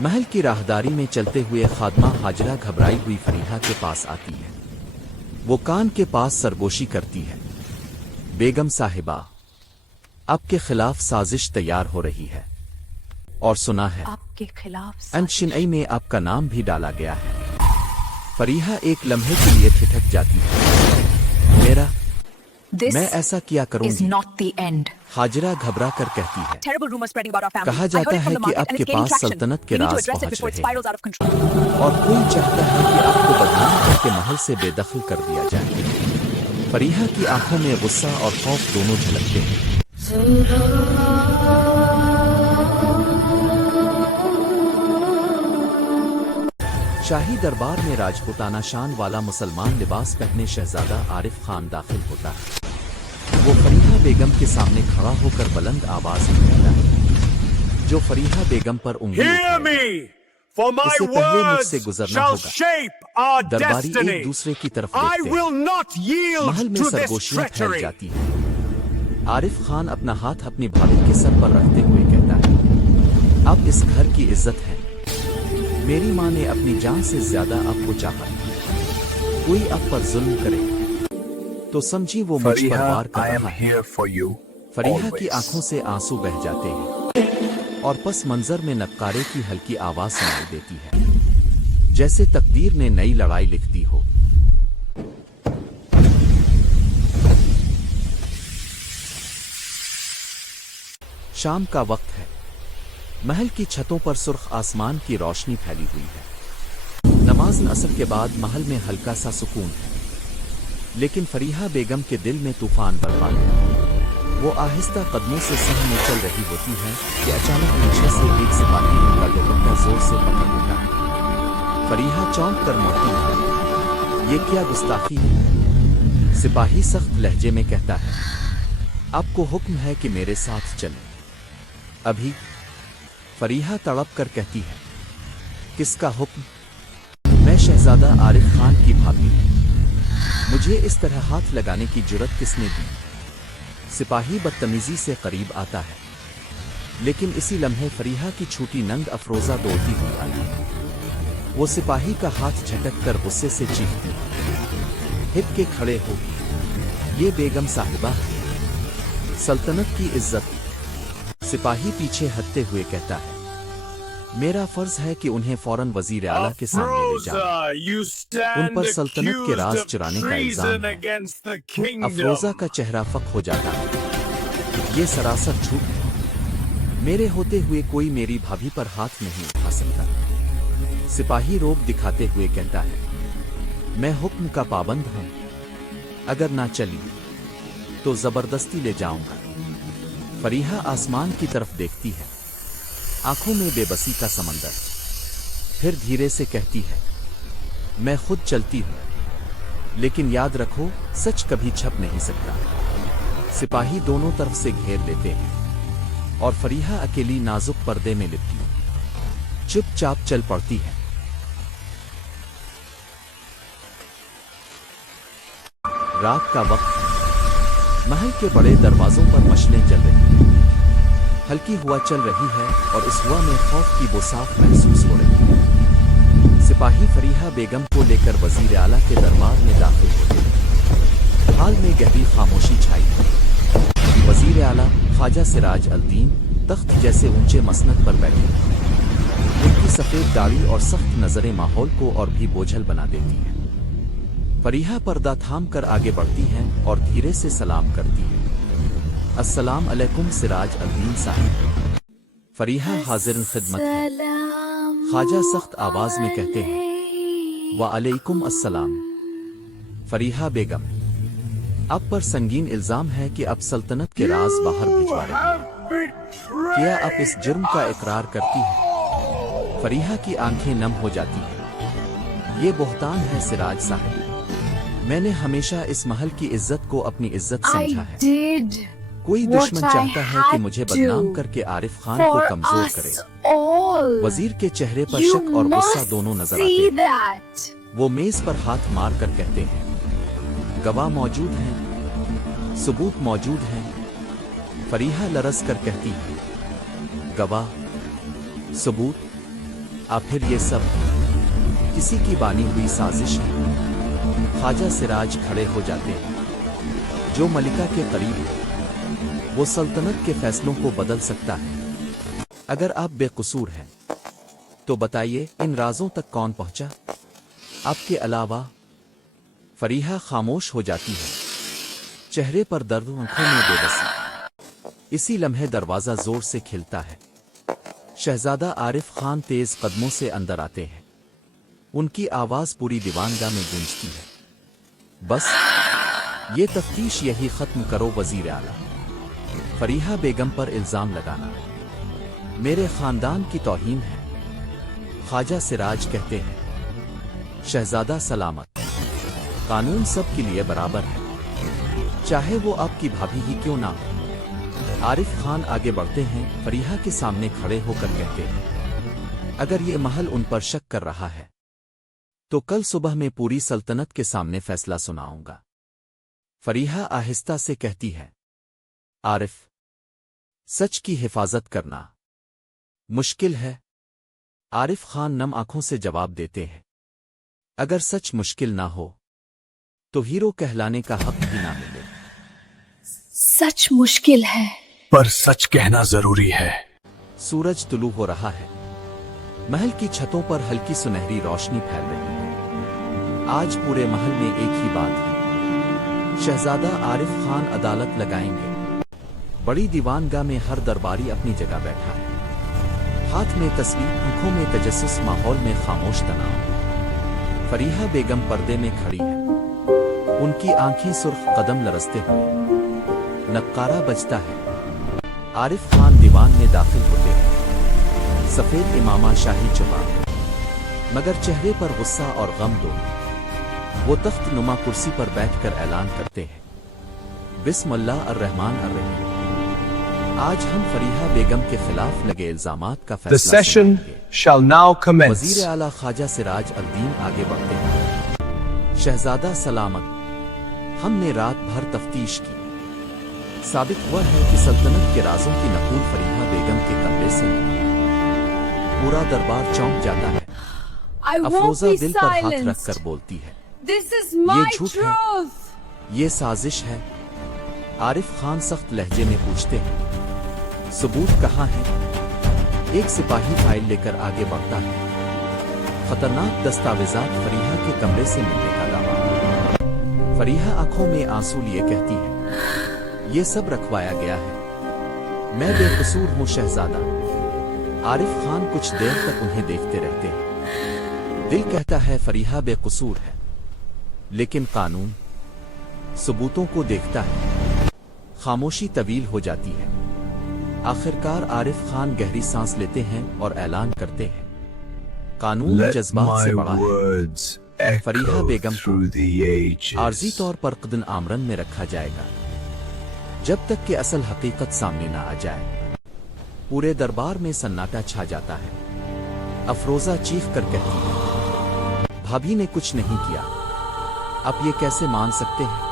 महल की राहदारी में चलते हुए खादमा हाजरा घबराई हुई फरीहा के पास आती है। वो कान के पास सरगोशी करती है, बेगम साहिबा, आपके खिलाफ साजिश तैयार हो रही है और सुना है आपके खिलाफ अनशिनई में आपका नाम भी डाला गया है। फरीहा एक लम्हे के लिए ठिठक जाती है। मेरा This मैं ऐसा किया is करूंगी, not the end. हाजरा घबरा कर कहती है। Terrible rumors spreading about our family. कहा I heard जाता it from है the कि market and आपके it's gaining पास traction. सल्तनत के We need to Raj address it पहुंच before it रहे spirals out of control. और कोई चाहता है कि आपको बदनाम करके महल से बेदखल कर दिया जाए। फरीहा की आंखों में गुस्सा और खौफ दोनों झलकते हैं। शाही दरबार में राजपूताना शान वाला मुसलमान लिबास पहने शहजादा आरिफ खान दाखिल होता है। वो फरीहा बेगम के सामने खड़ा होकर बुलंद आवाज में कहता है, जो फरीहा बेगम पर उंगली Hear उठाए, me, for my इससे पहले words मुझसे गुजरना shall होगा। shape our दरबारी destiny. एक दूसरे की तरफ I देखते will हैं। not yield महल में to this सरगोशियां फैल treachery. जाती हैं। आरिफ खान अपना हाथ अपनी भाभी के सर पर रखते हुए कहता है, अब इस घर की इज्जत है। मेरी माँ ने अपनी जान से ज्यादा आपको चाहा। कोई आप पर जुल्म करे तो समझी वो मुझ पर वार कर I am रहा है। here for you. फरीहा की always. आंखों से आंसू बह जाते हैं और पस मंजर में नक्कारे की हल्की आवाज सुनाई देती है, जैसे तकदीर ने नई लड़ाई लिख दी हो। शाम का वक्त है। महल की छतों पर सुर्ख आसमान की रोशनी फैली हुई है। नमाज असर के बाद महल में हल्का सा सुकून है, लेकिन फरीहा बेगम के दिल में तूफान बरपा है। वो आहिस्ता कदमों से सह में चल रही होती है कि अचानक पीछे से एक सिपाही उनका दुपट्टा जोर से पकड़ लेता है। फरीहा चौंक कर मुड़ती है। ये क्या गुस्ताखी है? सिपाही सख्त लहजे में कहता है, आपको हुक्म है कि मेरे साथ चलें। अभी? फरीहा तड़प कर कहती है, किसका हुक्म? मैं शहजादा आरिफ खान की भाभी हूं। मुझे इस तरह हाथ लगाने की जुर्रत किसने दी? सिपाही बदतमीजी से करीब आता है, लेकिन इसी लम्हे फरीहा की छूटी नंग अफरोजा दौड़ती हुई आई है। वो सिपाही का हाथ झटक कर गुस्से से चीखती है, हिट के खड़े हो, ये बेगम साहिबा है, सल्तनत की इज्जत। सिपाही पीछे हटते हुए कहता है, मेरा फर्ज है कि उन्हें फौरन वजीर आला के सामने ले जाऊं। Afroza, you stand उन पर सल्तनत के राज accused of चुराने का इल्जाम treason है। against the kingdom. अफरोजा का चेहरा फक हो जाता है। ये सरासर झूठ है। मेरे होते हुए कोई मेरी भाभी पर हाथ नहीं उठा सकता। सिपाही रोब दिखाते हुए कहता है, मैं हुक्म का पाबंद हूं। अगर ना चली तो जबरदस्ती ले जाऊंगा। फरीहा आसमान की तरफ देखती है, आंखों में बेबसी का समंदर। फिर धीरे से कहती है, मैं खुद चलती हूं, लेकिन याद रखो, सच कभी छप नहीं सकता। सिपाही दोनों तरफ से घेर लेते हैं और फरीहा अकेली नाजुक पर्दे में लिपटी चुपचाप चल पड़ती है। रात का वक्त, महल के बड़े दरवाजों पर मशलें जल रही हैं। हल्की हवा चल रही है और इस हवा में खौफ की वो साफ महसूस हो रही है। सिपाही फरीहा बेगम को लेकर वजीर आला के दरबार में दाखिल होते हैं। हाल में गहरी खामोशी छाई है। वजीर आला ख्वाजा सिराज अल-दीन तख्त जैसे ऊंचे मसनद पर बैठे हैं। उनकी सफेद दाढ़ी और सख्त नजरें माहौल को और भी बोझल बना देती हैं। फरीहा पर्दा थाम कर आगे बढ़ती हैं और धीरे से सलाम करती है, अस्सलाम अलैकुम सिराज अल-दीन साहिब। फरीहा हाजिर खिदमत है। ख्वाजा सख्त आवाज में कहते हैं, वालेकुम अस्सलाम। फरीहा बेगम, आप पर संगीन इल्जाम है कि आप सल्तनत के राज बाहर भिजवा रही हैं। क्या आप इस जुर्म का इकरार करती हैं? फरीहा की आंखें नम हो जाती हैं। ये बोहतान है सिराज साहिब। मैंने हमेशा इस महल की इज्जत को अपनी इज्जत समझा है। कोई दुश्मन चाहता है कि मुझे बदनाम करके आरिफ खान को कमजोर करे। वजीर के चेहरे पर शक और गुस्सा दोनों नजर आते हैं। वो मेज पर हाथ मार कर कहते हैं, गवाह मौजूद हैं, सबूत मौजूद हैं। फरीहा लरस कर कहती है, गवाह, सबूत? आखिर ये सब किसी की बानी हुई साजिश है। ख्वाजा सिराज खड़े हो जाते हैं। जो मलिका के करीब है वो सल्तनत के फैसलों को बदल सकता है। अगर आप बेकसूर हैं तो बताइए इन राजों तक कौन पहुंचा आपके अलावा? फरीहा खामोश हो जाती है, चेहरे पर दर्द, आंखों में बेबसी। इसी लम्हे दरवाजा जोर से खिलता है। शहजादा आरिफ खान तेज कदमों से अंदर आते हैं। उनकी आवाज पूरी दीवानगाह में गूंजती है। बस ये तफ्तीश यही खत्म करो वजीर आला। फरीहा बेगम पर इल्जाम लगाना मेरे खानदान की तौहीन है। ख्वाजा सिराज कहते हैं, शहजादा सलामत, कानून सब के लिए बराबर है, चाहे वो आपकी भाभी ही क्यों ना हो। आरिफ खान आगे बढ़ते हैं, फरीहा के सामने खड़े होकर कहते हैं, अगर ये महल उन पर शक कर रहा है तो कल सुबह मैं पूरी सल्तनत के सामने फैसला सुनाऊंगा। फरीहा आहिस्ता से कहती है, आरिफ, सच की हिफाजत करना मुश्किल है। आरिफ खान नम आंखों से जवाब देते हैं, अगर सच मुश्किल ना हो तो हीरो कहलाने का हक भी ना मिले। सच मुश्किल है पर सच कहना जरूरी है। सूरज तुलू हो रहा है। महल की छतों पर हल्की सुनहरी रोशनी फैल रही है। आज पूरे महल में एक ही बात है, शहजादा आरिफ खान अदालत लगाएंगे। बड़ी दीवानगाह में हर दरबारी अपनी जगह बैठा है। हाथ में तस्वीर, आंखों में तजस्सुस, माहौल में खामोश तनाव। फरीहा बेगम पर्दे में खड़ी है, उनकी आंखें सुर्ख, कदम लरसते हुए। नक्कारा बजता है। आरिफ खान दीवान में दाखिल होते हैं। सफेद इमामा, शाही चुबा, मगर चेहरे पर गुस्सा और गम दो। वो तख्त नुमा कुर्सी पर बैठकर ऐलान करते हैं, बिस्मिल्लाह अर्रहमान अर्रहीम। आज हम फरीहा बेगम के खिलाफ लगे इल्जामात का The फैसला session सुनाएंगे। shall now commence. वजीर आला ख्वाजा सिराज अल-दीन आगे बढ़ते हैं। शहजादा सलामत, हमने रात भर तफ्तीश की। साबित हुआ है कि सल्तनत के राजों की नकूल फरीहा बेगम के कमरे से मिली। पूरा दरबार चौंक जाता है। I won't अफरोजा be दिल पर हाथ silenced. रखकर बोलती है, This is my झूठ है। truth. ये साजिश है। आरिफ खान सख्त लहजे में पूछते हैं, सबूत कहाँ है? एक सिपाही फाइल लेकर आगे बढ़ता है। खतरनाक दस्तावेजात, फरीहा के कमरे से मिलने का दावा। फरीहा आंखों में आंसू लिए कहती है, ये सब रखवाया गया है, मैं बेकसूर हूँ शहजादा। आरिफ खान कुछ देर तक उन्हें देखते रहते हैं। दिल कहता है फरीहा बेकसूर है, लेकिन कानून सबूतों को देखता है। खामोशी तवील हो जाती है। आखिरकार आरिफ खान गहरी सांस लेते हैं और ऐलान करते हैं, कानून Let जज्बात my से बड़ा है। words फरीहा echo बेगम को through the ages. आर्जी तौर पर कदन आमरन में रखा जाएगा, जब तक कि असल हकीकत सामने ना आ जाए। पूरे दरबार में सन्नाटा छा जाता है। अफरोजा चीख कर कहती है, भाभी ने कुछ नहीं किया, आप ये कैसे मान सकते हैं?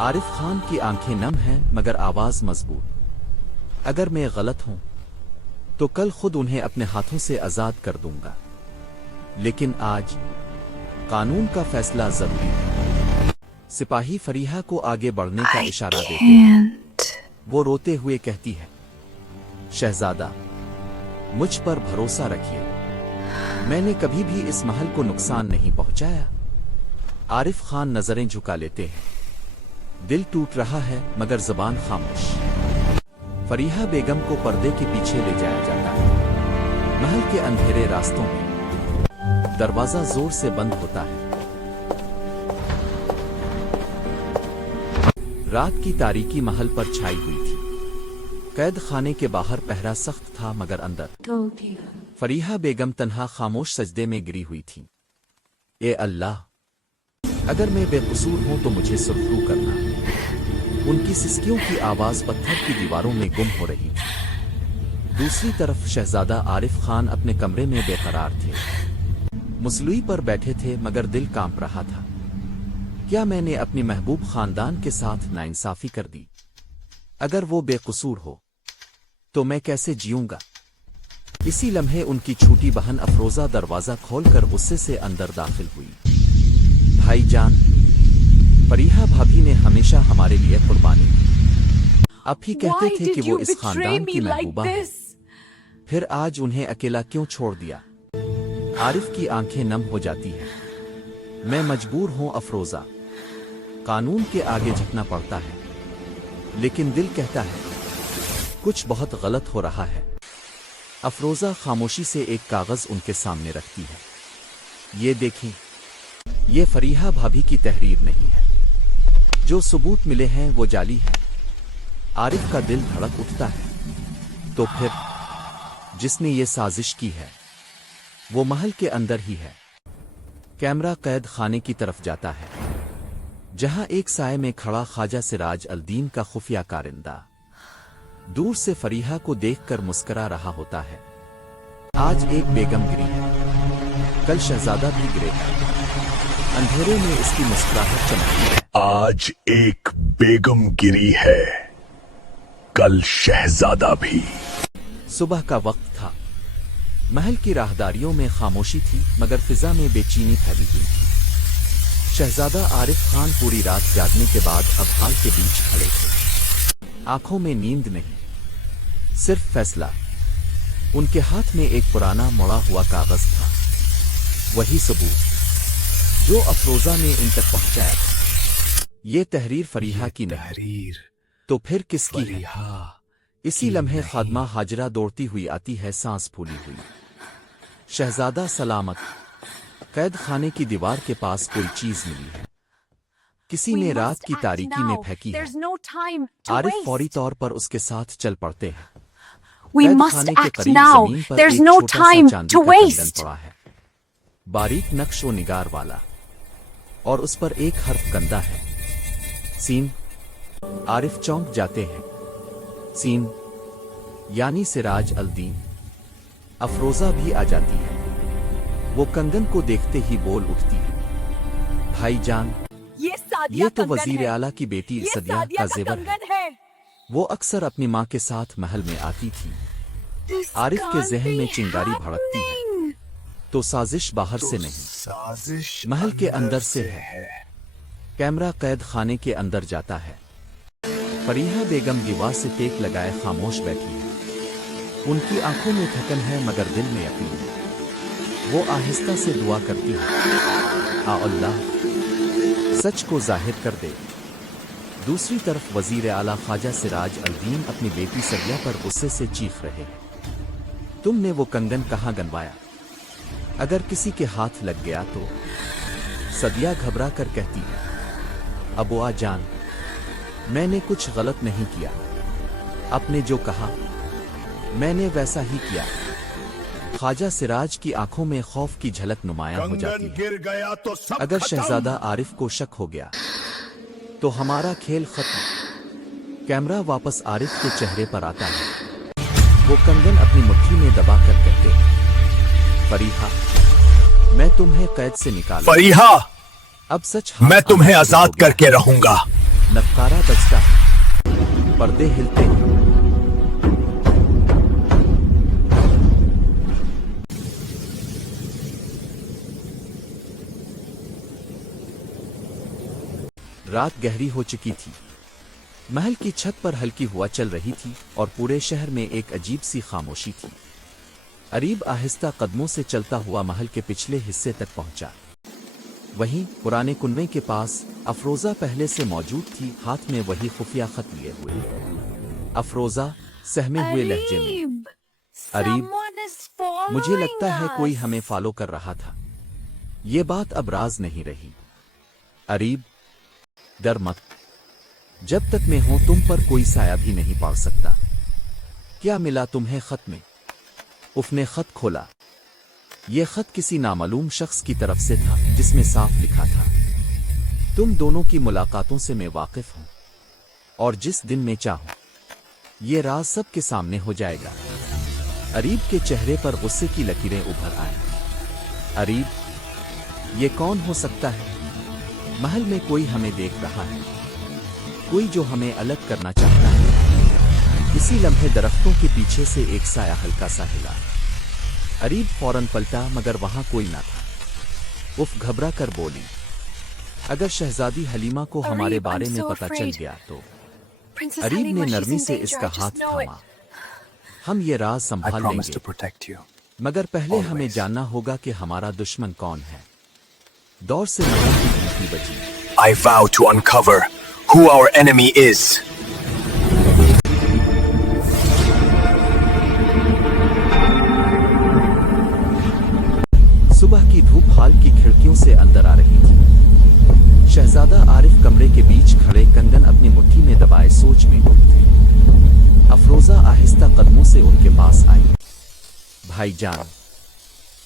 आरिफ खान की आंखें नम हैं मगर आवाज मजबूत, अगर मैं गलत हूं तो कल खुद उन्हें अपने हाथों से आजाद कर दूंगा, लेकिन आज कानून का फैसला जरूरी है। सिपाही फरीहा को आगे बढ़ने का इशारा देते हैं। वो रोते हुए कहती है, शहजादा, मुझ पर भरोसा रखिए, मैंने कभी भी इस महल को नुकसान नहीं पहुंचाया। आरिफ खान नजरें झुका लेते हैं। दिल टूट रहा है मगर जुबान खामोश। फरीहा बेगम को पर्दे के पीछे ले जाया जाता है। महल के अंधेरे रास्तों में दरवाजा जोर से बंद होता है। रात की तारीकी महल पर छाई हुई थी। कैद खाने के बाहर पहरा सख्त था मगर अंदर फरीहा बेगम तन्हा खामोश सजदे में गिरी हुई थी। ए अल्लाह, अगर मैं बेकसूर हूं तो मुझे सुरखरू करना। उनकी सिसकियों की आवाज पत्थर की दीवारों में गुम हो रही थी। दूसरी तरफ शहजादा आरिफ खान अपने कमरे में बेकरार थे। मुसल्ली पर बैठे थे मगर दिल कांप रहा था। क्या मैंने अपनी महबूब खानदान के साथ नाइंसाफी कर दी? अगर वो बेकसूर हो तो मैं कैसे जीऊंगा? इसी लम्हे उनकी छोटी बहन अफरोजा दरवाजा खोलकर गुस्से से अंदर दाखिल हुई। भाईजान, फरीहा भाभी ने हमेशा हमारे लिए कुर्बानी दी। आप ही कहते Why थे did कि you वो इस betray खानदान की me like महबूबा है, this? फिर आज उन्हें अकेला क्यों छोड़ दिया? आरिफ की आंखें नम हो जाती हैं। मैं मजबूर हूं अफरोजा, कानून के आगे झुकना पड़ता है, लेकिन दिल कहता है कुछ बहुत गलत हो रहा है। अफरोजा खामोशी से एक कागज उनके सामने रखती है। ये देखें, ये फरीहा भाभी की तहरीर नहीं है। जो सबूत मिले हैं वो जाली है। आरिफ का दिल धड़क उठता है। तो फिर जिसने ये साजिश की है वो महल के अंदर ही है। कैमरा कैद खाने की तरफ जाता है, जहां एक साए में खड़ा ख्वाजा सिराज अल-दीन का खुफिया कारिंदा दूर से फरीहा को देखकर मुस्करा रहा होता है। आज एक बेगम गिरी है, कल शहजादा भी गिरेगा। अंधेरे में इसकी मुस्कुराहट चमकती है। आज एक बेगम गिरी है, कल शहजादा भी। सुबह का वक्त था। महल की राहदारियों में खामोशी थी, मगर फिजा में बेचैनी फैली हुई थी। शहजादा आरिफ खान पूरी रात जागने के बाद अब हाल के बीच खड़े थे। आंखों में नींद नहीं, सिर्फ फैसला। उनके हाथ में एक पुराना मुड़ा हुआ कागज था, वही सबूत जो अफरोजा ने इन तक पहुंचाया था। ये तहरीर फरीहा की नहीं, तहरीर तो फिर किसकी है? फरीहा इसी लम्हे खादमा हाजरा दौड़ती हुई आती है, सांस फूली हुई। शहजादा सलामत। कैद खाने की दीवार के पास कोई चीज मिली है, किसी ने रात की तारीकी में फेंकी है। There's no time to Arif waste. फौरी तौर पर उसके साथ चल पड़ते हैं। We कैद must खाने के act करीब now. जमीन पर There's एक no छोटा सा time चांदी to का कंगन waste. पड़ा है, बारीक नक्श व निगार वाला, और उस पर एक हर्फ गंदा है, सीन। आरिफ चौंक जाते हैं। सीन यानी सिराज अल-दीन। अफरोजा भी आ जाती है। वो कंगन को देखते ही बोल उठती है, भाईजान, ये सादिया ये तो कंगन वजीर है। आला की बेटी ये सदिया सादिया का जेवर है। कंगन है। वो अक्सर अपनी माँ के साथ महल में आती थी। This आरिफ के can't जहन में be चिंगारी भड़कती है। happening. तो साजिश बाहर से नहीं, साजिश महल के अंदर से है। कैमरा कैद खाने के अंदर जाता है। फरीहा बेगम दीवार से टेक लगाए खामोश बैठी है। उनकी आंखों में थकन है, मगर दिल में यकीन है। वो आहिस्ता से दुआ करती है, आ अल्लाह, सच को जाहिर कर दे। दूसरी तरफ वजीर आला ख्वाजा सिराज अल-दीन अपनी बेटी सदिया पर गुस्से से चीख रहे हैं। तुमने वो कंगन कहाँ गनवाया? अगर किसी के हाथ लग गया तो? सदिया घबरा कर कहती है, अबुआ जान, मैंने कुछ गलत नहीं किया। आपने जो कहा मैंने वैसा ही किया। ख्वाजा सिराज की आंखों में खौफ की झलक नुमायां हो जाती है। गिर गया तो सब अगर खत्म। शहजादा आरिफ को शक हो गया तो हमारा खेल खत्म। कैमरा वापस आरिफ के चेहरे पर आता है। वो कंगन अपनी मुट्ठी में दबाकर कहते हैं, फरीहा, मैं तुम्हें कैद से निकाला। फरीहा, अब सच हाथ मैं तुम्हें आना शुरू हो आजाद गया। करके रहूंगा। नक्कारा बजता है, पर्दे हिलते हैं। रात गहरी हो चुकी थी। महल की छत पर हल्की हवा चल रही थी और पूरे शहर में एक अजीब सी खामोशी थी। अरीब आहिस्ता कदमों से चलता हुआ महल के पिछले हिस्से तक पहुंचा। वहीं पुराने कुनवे के पास अफरोजा पहले से मौजूद थी, हाथ में वही खुफिया खत लिए हुए। अफरोजा सहमे हुए लहजे में, अरीब, Someone is following मुझे लगता है कोई us. हमें फॉलो कर रहा था। ये बात अब राज नहीं रही। अरीब, डर मत, जब तक मैं हूं तुम पर कोई साया भी नहीं पड़ सकता। क्या मिला तुम्हें खत में? उसने खत खोला। यह खत किसी नामालूम शख्स की तरफ से था, जिसमें साफ लिखा था, तुम दोनों की मुलाकातों से मैं वाकिफ हूं, और जिस दिन मैं चाहूं ये राज सबके सामने हो जाएगा। अरीब के चेहरे पर गुस्से की लकीरें उभर आए। अरीब, ये कौन हो सकता है? महल में कोई हमें देख रहा है, कोई जो हमें अलग करना चाहता है। इसी लम्हे दरख्तों के पीछे से एक साया हल्का सा हिला। अरीब फौरन पलटा मगर वहां कोई ना था। उफ घबरा कर बोली, अगर शहजादी हलीमा को हमारे अरीब, बारे I'm में so पता चल afraid. गया तो। Princess अरीब Halima, ने she's नरमी in से danger, इसका I हाथ just know it. थामा। हम ये राज I संभाल promise to लेंगे, protect you. मगर पहले हमें Always. जानना होगा कि हमारा दुश्मन कौन है। दौर से मदद की घंटी बजी। I vow to uncover who our enemy is. सुबह की धूप हाल की खिड़कियों से अंदर आ रही थी। शहजादा आरिफ कमरे के बीच खड़े कंगन अपनी मुट्ठी में दबाए सोच में गुम थे। अफरोजा आहिस्ता कदमों से उनके पास आई। भाईजान,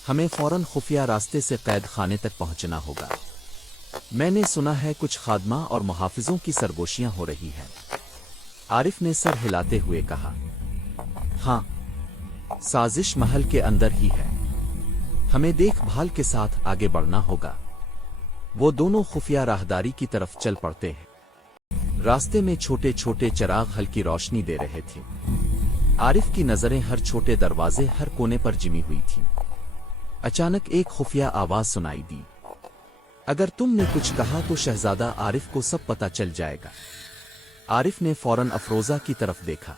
हमें फौरन खुफिया रास्ते से कैद खाने तक पहुंचना होगा। मैंने सुना है कुछ खादमा और मुहाफिजों की सरगोशियां हो रही हैं। आरिफ ने सर हिलाते हुए कहा, हाँ, साजिश महल के अंदर ही है। हमें देखभाल के साथ आगे बढ़ना होगा। वो दोनों खुफिया राहदारी की तरफ चल पड़ते हैं। रास्ते में छोटे छोटे चिराग हल्की रोशनी दे रहे थे। आरिफ की नजरें हर छोटे दरवाजे, हर कोने पर जिमी हुई थीं। अचानक एक खुफिया आवाज सुनाई दी, अगर तुमने कुछ कहा तो शहजादा आरिफ को सब पता चल जाएगा। आरिफ ने फौरन अफरोजा की तरफ देखा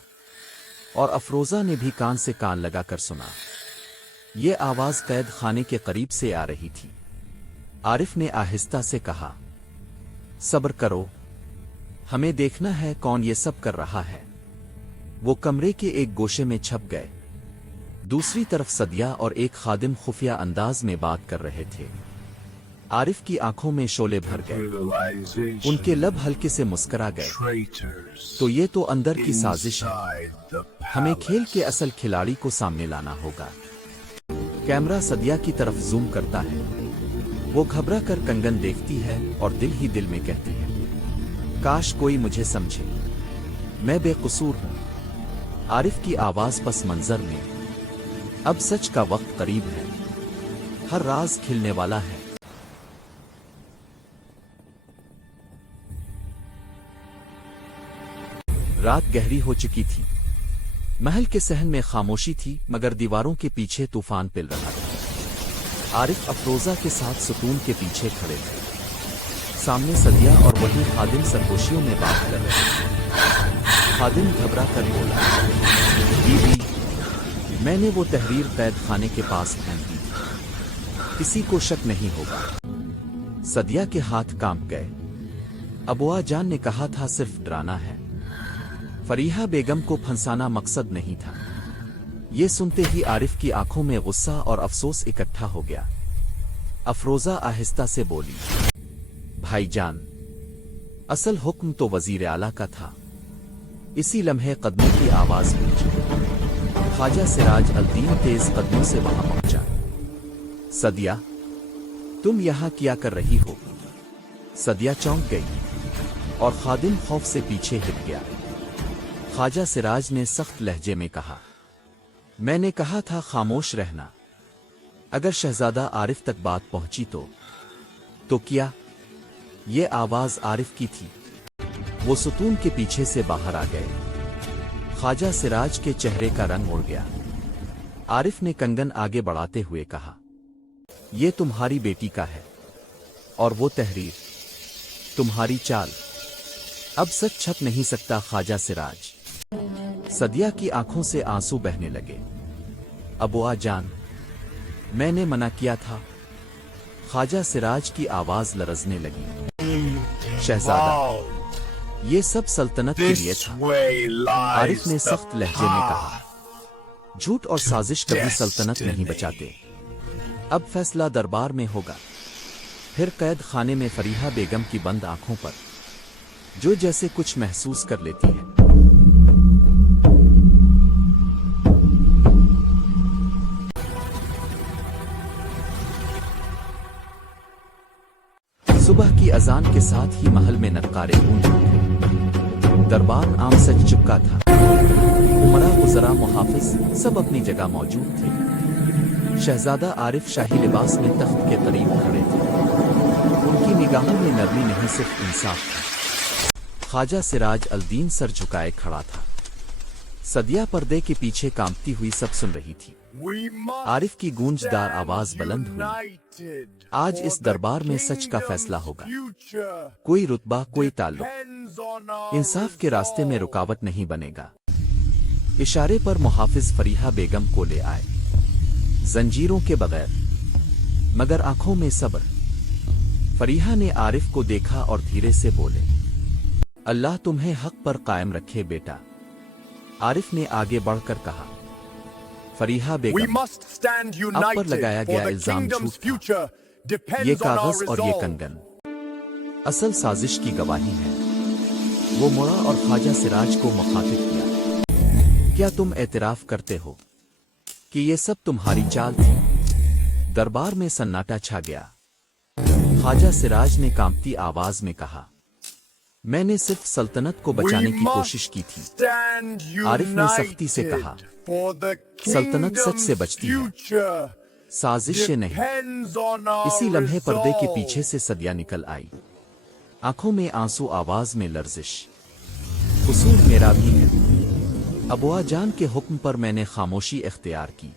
और अफरोजा ने भी कान से कान लगाकर सुना। ये आवाज कैद खाने के करीब से आ रही थी। आरिफ ने आहिस्ता से कहा, सब्र करो, हमें देखना है कौन ये सब कर रहा है। वो कमरे के एक गोशे में छप गए। दूसरी तरफ सदिया और एक खादिम खुफिया अंदाज में बात कर रहे थे। आरिफ की आंखों में शोले भर गए। उनके लब हल्के से मुस्करा गए। तो ये तो अंदर की साजिश है। हमें खेल के असल खिलाड़ी को सामने लाना होगा। कैमरा सदिया की तरफ जूम करता है। वो घबरा कर कंगन देखती है और दिल ही दिल में कहती है, काश कोई मुझे समझे, मैं बेकसूर हूं। आरिफ की आवाज पस मंजर में, अब सच का वक्त करीब है, हर राज खिलने वाला है। रात गहरी हो चुकी थी। महल के सहन में खामोशी थी, मगर दीवारों के पीछे तूफान पिल रहा था। आरिफ अफरोजा के साथ सुतून के पीछे खड़े थे। सामने सदिया और वही खादिम सरगोशियों में बात कर रहे थे। खादिम घबरा कर बोला, बीबी, मैंने वो तहरीर कैद खाने के पास फेंक दी थी, किसी को शक नहीं होगा। सदिया के हाथ कांप गए। अबुआ जान ने कहा था सिर्फ डराना है, फरीहा बेगम को फंसाना मकसद नहीं था। ये सुनते ही आरिफ की आंखों में गुस्सा और अफसोस इकट्ठा हो गया। अफरोजा आहिस्ता से बोली, भाईजान, असल हुक्म तो वजीर आला का था। इसी लम्हे कदमों की आवाज गूंजी। ख्वाजा सिराज अल-दीन तेज कदमों से वहां पहुंचा। सदिया, तुम यहां क्या कर रही हो? सदिया चौंक गई और खादिम खौफ से पीछे हिट गया। ख्वाजा सिराज ने सख्त लहजे में कहा, मैंने कहा था खामोश रहना। अगर शहजादा आरिफ तक बात पहुंची तो क्या? ये आवाज आरिफ की थी। वो सुतून के पीछे से बाहर आ गए। ख्वाजा सिराज के चेहरे का रंग उड़ गया। आरिफ ने कंगन आगे बढ़ाते हुए कहा, ये तुम्हारी बेटी का है और वो तहरीर तुम्हारी चाल। अब सच छप नहीं सकता ख्वाजा सिराज। सदिया की आंखों से आंसू बहने लगे। अबुआ जान, मैंने मना किया था। ख्वाजा सिराज की आवाज लरजने लगी। शहजादा, ये सब सल्तनत के लिए था। आरिफ ने सख्त लहजे में कहा, झूठ और साजिश कभी सल्तनत नहीं बचाते। अब फैसला दरबार में होगा। फिर कैद खाने में फरीहा बेगम की बंद आंखों पर जो जैसे कुछ महसूस कर लेती है। सुबह की अजान के साथ ही महल में नक्कारे गूंज उठे। दरबार आम सज चुका था। उमरा, गुजरा, मुहाफिज सब अपनी जगह मौजूद थे। शहजादा आरिफ शाही लिबास में तख्त के करीब खड़े थे। उनकी निगाहों में नरमी नहीं, सिर्फ इंसाफ था। ख्वाजा सिराज अल-दीन सर झुकाए खड़ा था। सदिया पर्दे के पीछे कांपती हुई सब सुन रही थी। आरिफ की गूंजदार आवाज बुलंद हुई। आज इस दरबार में सच का फैसला होगा। कोई रुतबा, कोई ताल्लुक इंसाफ के रास्ते में रुकावट नहीं बनेगा। इशारे पर मुहाफिज फरीहा बेगम को ले आए, जंजीरों के बगैर, मगर आंखों में सब्र। फरीहा ने आरिफ को देखा और धीरे से बोले, अल्लाह तुम्हें हक पर कायम रखे बेटा। आरिफ ने आगे बढ़कर कहा, फरीहा बेगम, अब पर लगाया गया इल्जाम झूठ था। ये कागज और ये कंगन असल साजिश की गवाही है। वो मुड़ा और ख्वाजा सिराज को मुखातिब किया, क्या तुम एतराफ करते हो कि ये सब तुम्हारी चाल थी? दरबार में सन्नाटा छा गया। ख्वाजा सिराज ने कांपती आवाज में कहा, मैंने सिर्फ सल्तनत को बचाने की कोशिश की थी। आरिफ ने सख्ती से कहा, सल्तनत सच से बचती है, साजिश से नहीं। इसी लम्हे पर्दे के पीछे से सदिया निकल आई, आंखों में आंसू, आवाज में लर्जिश। कसूर मेरा भी है। अबुआ जान के हुक्म पर मैंने खामोशी इख्तियार की,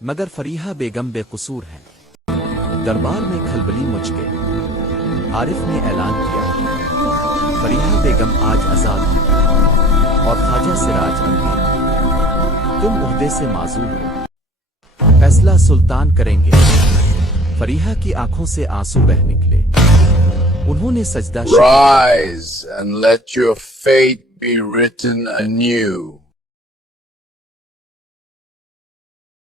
मगर फरीहा बेगम बेकसूर है। दरबार में खलबली मच गई। आरिफ ने ऐलान किया, फरीहा बेगम आज आजाद है और ख्वाजा सिराज अमीर। तुम ओहदे से माजूल हो, फैसला सुल्तान करेंगे। फरीहा की आंखों से आंसू बह निकले। उन्होंने सजदा Rise and let your fate be written anew.